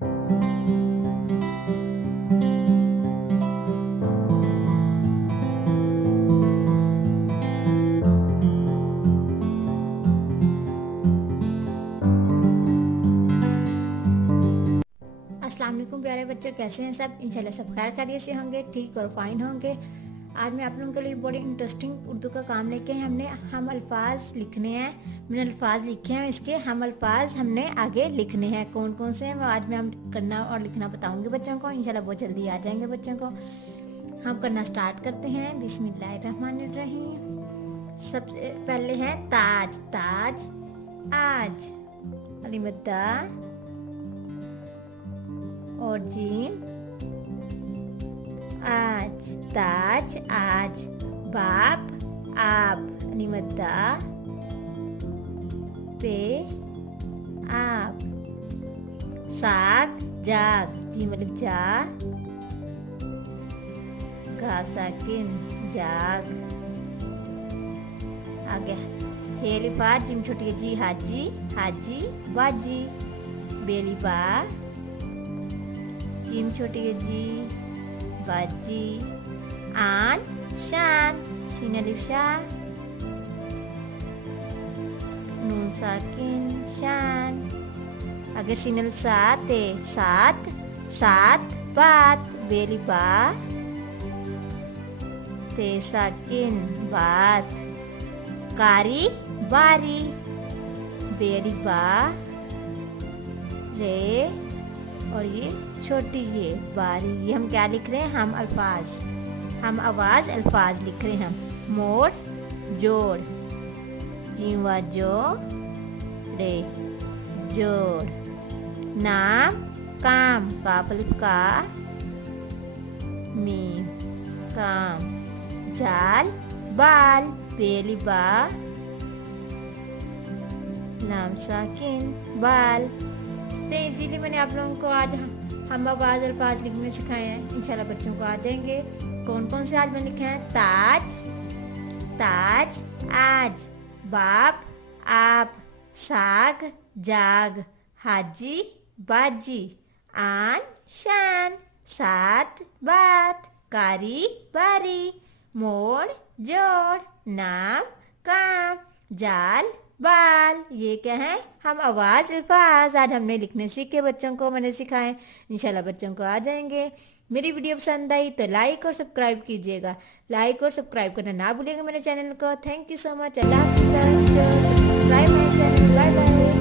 अस्सलाम वालेकुम प्यारे बच्चों, कैसे हैं सब? इंशाल्लाह सब खैर खैरियत से होंगे, ठीक और फाइन होंगे। आज मैं आप लोगों के लिए बड़ी इंटरेस्टिंग उर्दू का काम लेके हैं। हमने हम अल्फाज लिखने हैं। मैंने अल्फाज लिखे हैं, इसके हम अल्फाज हमने आगे लिखने हैं। कौन कौन से हैं वो आज मैं हम करना और लिखना बताऊंगी बच्चों को। इंशाल्लाह बहुत जल्दी आ जाएंगे बच्चों को। हम करना स्टार्ट करते हैं। बिस्मिल्लाहिर्रहमानिर्रहीम। सबसे पहले है ताज। ताज आज, अलिमद्दा और जीम आज। ताज आज। बाप आप, निमद्दा पे आप। साग जाग, जीम अलिफ जा, गाफ साकिन जाग। आगे हेलिफा, जिम छोटी जी हाजी, हाजी बाजी। बेलिबा, जिम छोटी जी बाजी। आन शान, शीन अलिफ शा, नून साकिन शान। आगे सीन अलिफ सा ते, सात सात बात। बेली बा ते साकिन बात। कारी बारी, बेली बा रे और ये छोटी ये बारी। ये हम क्या लिख रहे हैं? हम अल्फाज, हम आवाज अल्फाज लिख रहे हैं हम। मोड़ जोड़, जीवा जो रे जोड़। नाम काम, काफ अलिफ का मीम काम। जाल बाल, बेली बा लाम साकिन बाल। तो इसीलिए मैंने आप लोगों को आज हम आवाज अल्फाज लिखने सिखाए हैं। इंशाल्लाह बच्चों को आ जाएंगे। कौन कौन से आज मैंने लिखे हैं? ताज ताज आज। बाप आप, साग जाग, हाजी बाजी। आन शान, सात बात। कारी बारी, मोड़ जोड़। नाम काम, जाल बाल। ये क्या है? हम आवाज अल्फाज आज हमने लिखने सीखे। बच्चों को मैंने सिखाए। इंशाल्लाह बच्चों को आ जाएंगे। मेरी वीडियो पसंद आई तो लाइक और सब्सक्राइब कीजिएगा। लाइक और सब्सक्राइब करना ना भूलिएगा मेरे चैनल को। Thank you so much. Allah हाफिज़। Subscribe my channel. Bye bye.